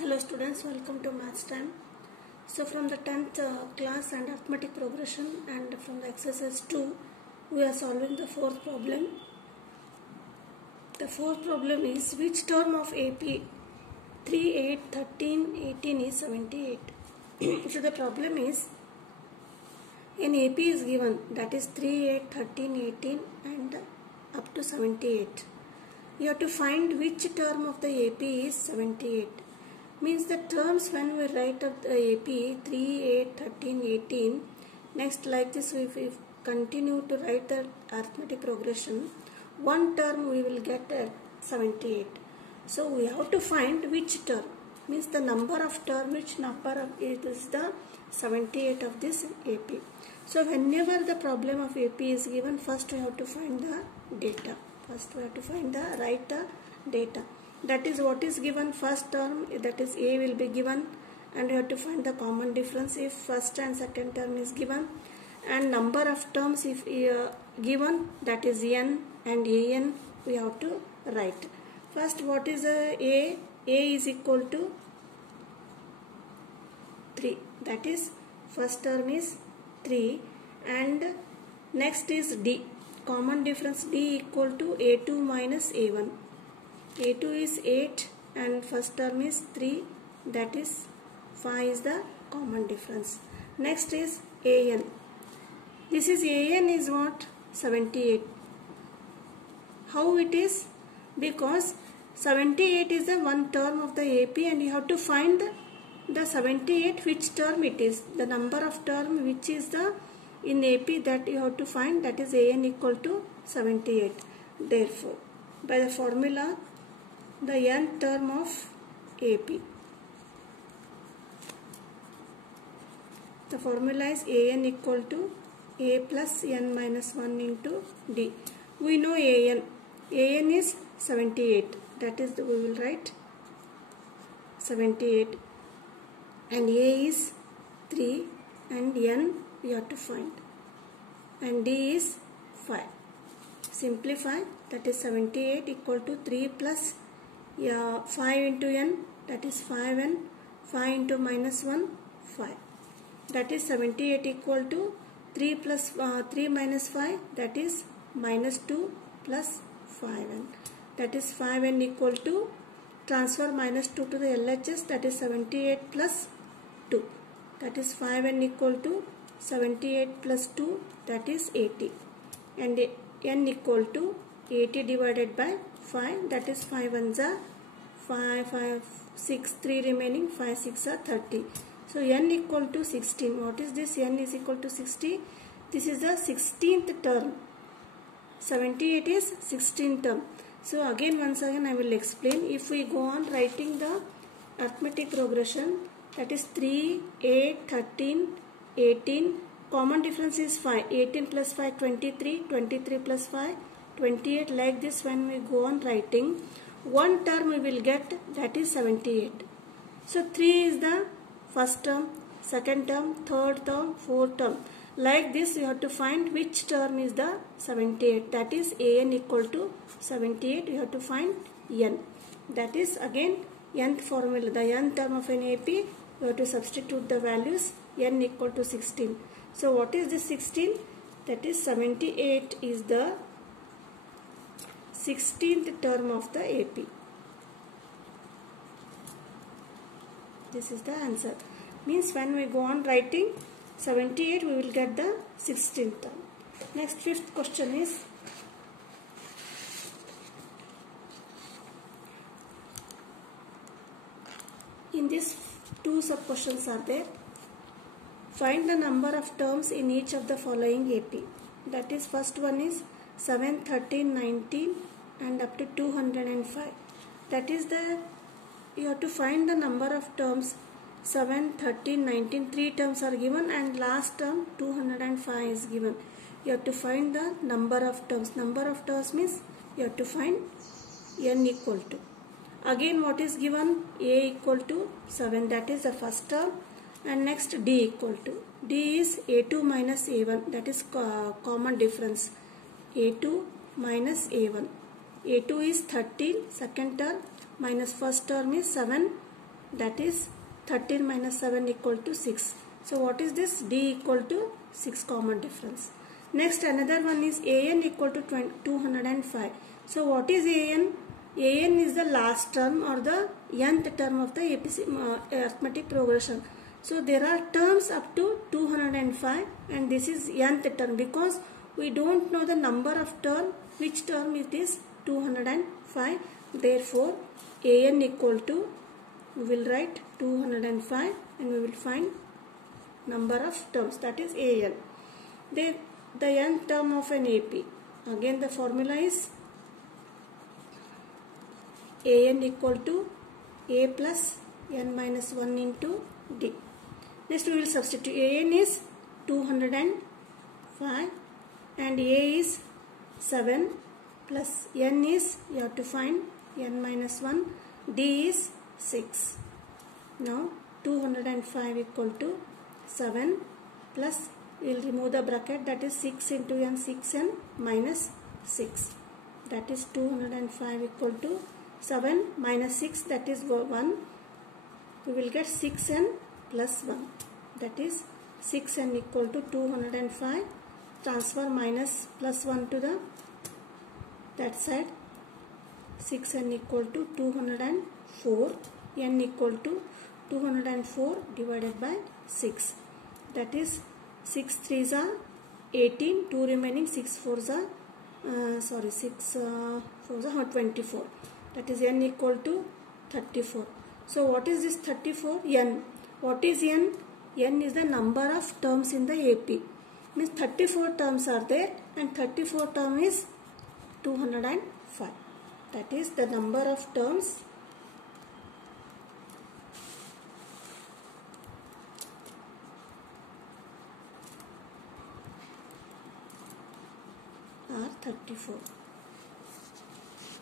Hello students, welcome to Maths Time. So from the 10th class and arithmetic progression and from the exercise 2, we are solving the fourth problem. The fourth problem is which term of AP 3, 8, 13, 18 is 78. So the problem is in AP is given, that is 3, 8, 13, 18 and up to 78. You have to find which term of the AP is 78. Means the terms when we write up the AP 3, 8, 13, 18, next like this if we continue to write the arithmetic progression, one term we will get at 78. So we have to find which term, means the number of term, which number of it is the 78 of this AP. So whenever the problem of AP is given, first we have to find the data. First we have to find the data. That is what is given first term, that is A will be given, and you have to find the common difference if first and second term is given, and number of terms if given, that is n and an we have to write. First what is A is equal to 3, that is first term is 3, and next is D, common difference D equal to A2 minus A1. A2 is 8 and first term is 3, that is 5 is the common difference. Next is AN. This is AN is what? 78. How it is? Because 78 is the one term of the AP and you have to find the 78 which term it is. The number of term which is the in AP that you have to find, that is AN equal to 78. Therefore, by the formula, the nth term of AP. The formula is AN equal to A plus n minus 1 into D. We know AN. AN is 78. That is, we will write 78. And A is 3 and n we have to find. And D is 5. Simplify, that is 78 equal to 3 plus 5 into n, that is 5n, 5 into minus 1, 5. That is 78 equal to 3 plus 3 minus 5, that is minus 2 plus 5n. That is 5n equal to, transfer minus 2 to the LHS, that is 78 plus 2. That is 5n equal to 78 plus 2, that is 80. And n equal to 80 divided by 5, that is 5 ones are 5, 6, 3 remaining, 5, 6 are 30. So n equal to 16. What is this? N is equal to 60. This is the 16th term. 78 is 16th term. So once again I will explain. If we go on writing the arithmetic progression, that is 3, 8, 13, 18. Common difference is 5. 18 plus 5, 23. 23 plus 5, 28. Like this when we go on writing, one term we will get, that is 78. So 3 is the first term, second term, third term, fourth term. Like this you have to find which term is the 78. That is AN equal to 78. You have to find n. That is again nth formula. The nth term of an AP, you have to substitute the values, n equal to 16. So what is this 16? That is 78 is the 16th term of the AP. This is the answer. Means when we go on writing 78, we will get the 16th term. Next, fifth question is, in this two sub questions are there. Find the number of terms in each of the following AP. That is, first one is 7, 13, 19 and up to 205. That is the, you have to find the number of terms 7, 13, 19, 3 terms are given and last term 205 is given. You have to find the number of terms. Number of terms means you have to find n equal to. Again what is given? A equal to 7, that is the first term, and next D equal to. D is A2 minus A1, that is common difference. A2 minus A1. A2 is 13, second term, minus first term is 7, that is 13 minus 7 equal to 6. So what is this? D equal to 6 common difference. Next another one is an equal to 205. So what is an? An is the last term or the nth term of the arithmetic progression. So there are terms up to 205 and this is nth term because we don't know the number of term, which term it is 205. Therefore an equal to, we will write 205 and we will find number of terms, that is an. Then the nth term of an AP. Again the formula is an equal to a plus n minus 1 into d. Next we will substitute. An is 205 and a is 7 plus n is, you have to find n minus 1, d is 6. Now 205 equal to 7 plus, we will remove the bracket, that is 6 into n, 6n minus 6, that is 205 equal to 7 minus 6, that is 1. We will get 6n plus 1, that is 6n equal to 205. Transfer minus plus 1 to the that side. 6n equal to 204, n equal to 204 divided by 6, that is 6 3s are 18, 2 remaining, 6 4s are 6 4s are 24, that is n equal to 34. So what is this 34? N. What is n? N is the number of terms in the AP. Means 34 terms are there and 34 term is 205. That is the number of terms are 34.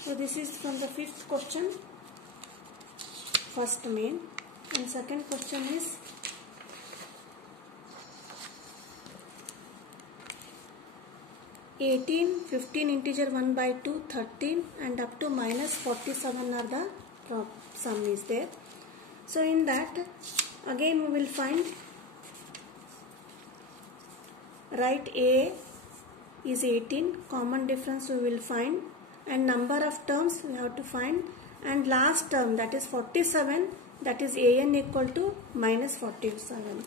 So this is from the 5th question, first main, and second question is (18), 15 integer 1 by 2, 13 and up to minus 47 are the sum is there. So in that again we will find, write a is 18, common difference we will find, and number of terms we have to find, and last term, that is 47, that is an equal to minus 47,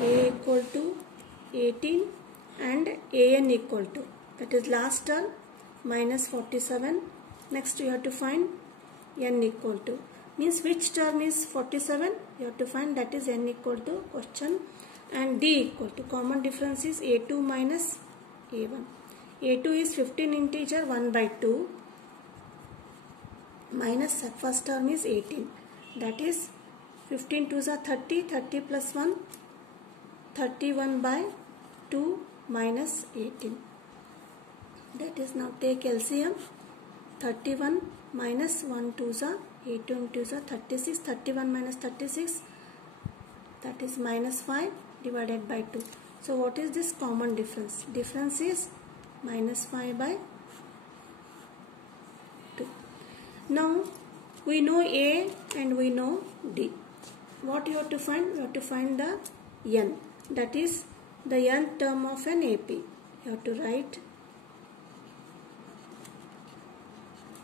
a equal to 18 and an equal to, that is last term minus 47. Next you have to find n equal to, means which term is 47 you have to find, that is n equal to question, and d equal to, common difference is a2 minus a1. a2 is 15 integer 1 by 2 minus first term is 18, that is 15 2s are 30, 30 plus 1, 31 by 2 minus 18. That is, now take LCM, 31 minus 1 2s are 8 2 2s are 36, 31 minus 36, that is minus 5 divided by 2. So what is this common difference? Difference is minus 5 by 2. Now we know A and we know D. What you have to find? You have to find the n, that is the nth term of an AP. You have to write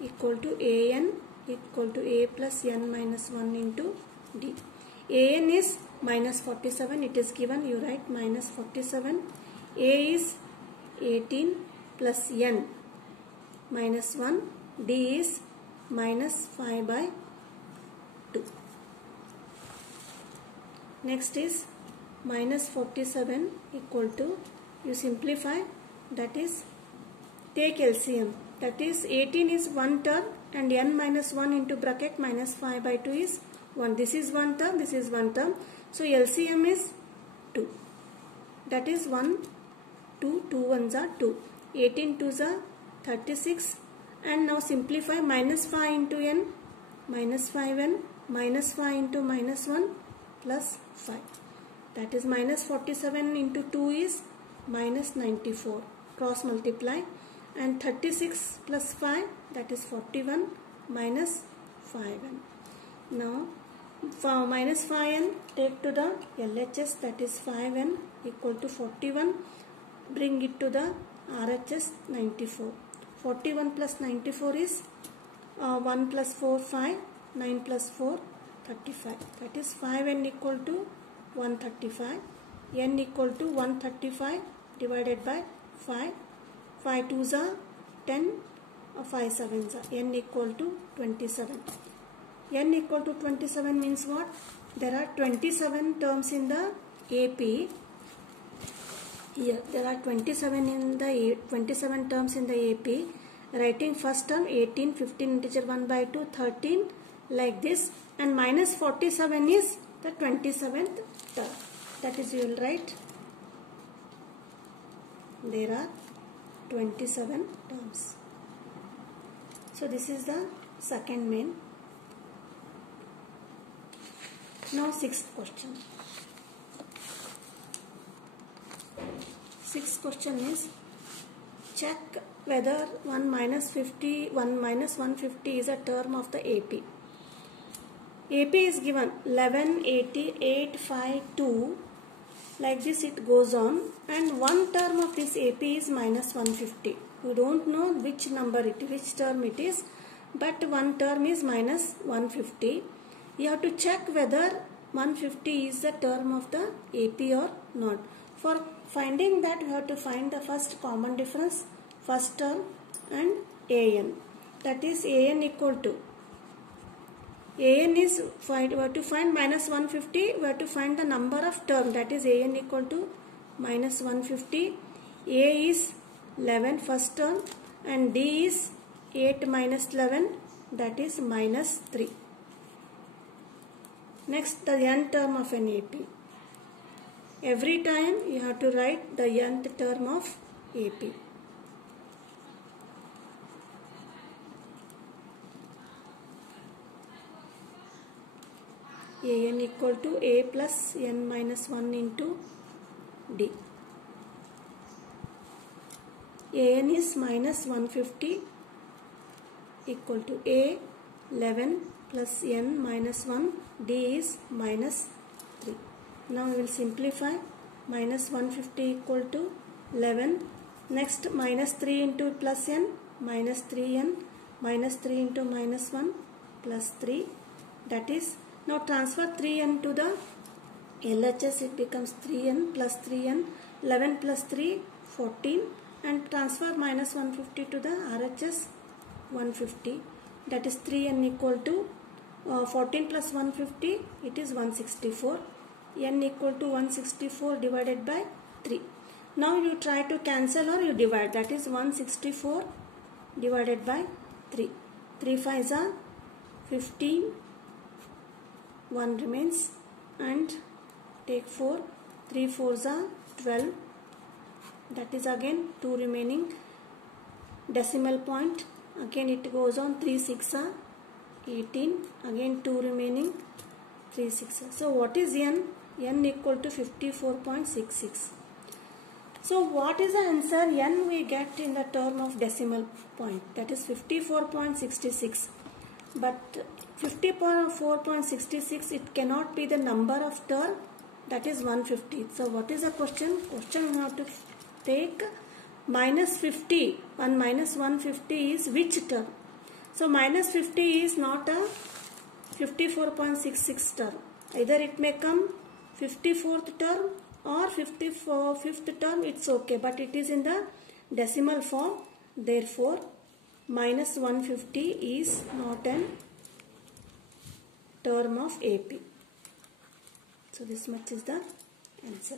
equal to an equal to a plus n minus 1 into d. An is minus 47, it is given, you write minus 47. A is 18 plus n minus 1, d is minus 5 by 2. Next is minus 47 equal to, you simplify, that is take LCM, that is 18 is one term and n minus 1 into bracket minus 5 by 2 is 1. This is one term, this is one term. So LCM is 2. That is 1, 2, 2 ones are 2. 18 2s are 36. And now simplify, minus 5 into n, minus 5n, minus 5 into minus 1 plus 5. That is minus 47 into 2 is minus 94. Cross multiply. And 36 plus 5, that is 41 minus 5n. Now minus 5n take to the LHS, that is 5n equal to 41. Bring it to the RHS 94. 41 plus 94 is 1 plus 4 5, 9 plus 4 35. That is 5n equal to 135. N equal to 135 divided by 5. 5 2s are 10, 5 7s are. N equal to 27. N equal to 27 means what? There are 27 terms in the AP. Here there are 27 terms in the AP. Writing first term 18, 15 integer 1 by 2, 13 like this, and minus 47 is the 27th term. That is, you will write there are 27 terms. So this is the second main. Now sixth question. Sixth question is, check whether 1 minus 150 is a term of the AP. AP is given 11, 80, 8, 5, 2. Like this it goes on, and one term of this AP is minus 150. You don't know which term it is, but one term is minus 150. You have to check whether 150 is the term of the AP or not. For finding that, you have to find the first common difference, first term, and AN. That is, AN equal to, AN is, we have to find minus 150, we have to find the number of term, that is AN equal to minus 150. A is 11 first term, and D is 8 minus 11, that is minus 3. Next, the n term of an AP. Every time you have to write the nth term of AP. AN equal to A plus n minus 1 into D. AN is minus 150 equal to A 11 plus n minus 1, D is minus 3. Now we will simplify. Minus 150 equal to 11. Next, minus 3 into plus n, minus 3n, minus 3 into minus 1 plus 3. That is, now transfer 3n to the LHS, it becomes 3n plus 3n, 11 plus 3, 14, and transfer minus 150 to the RHS 150. That is 3n equal to 14 plus 150, it is 164. N equal to 164 divided by 3. Now you try to cancel or you divide. That is 164 divided by 3. 3 5s are 15. 1 remains, and take 4. 3 4s are 12. That is again 2 remaining. Decimal point. Again it goes on. 3 6 are 18. Again 2 remaining. 3 6 are. So what is n? N equal to 54.66. So what is the answer? N we get in the term of decimal point, that is 54.66. But 54.66, it cannot be the number of term, that is 150. So what is the question? Question we have to take minus 50. 1 minus 150 is which term? So minus 50 is not a 54.66 term. Either it may come 54th term or 55th term, it's okay, but it is in the decimal form. Therefore, minus 150 is not an term of AP. So this much is the answer.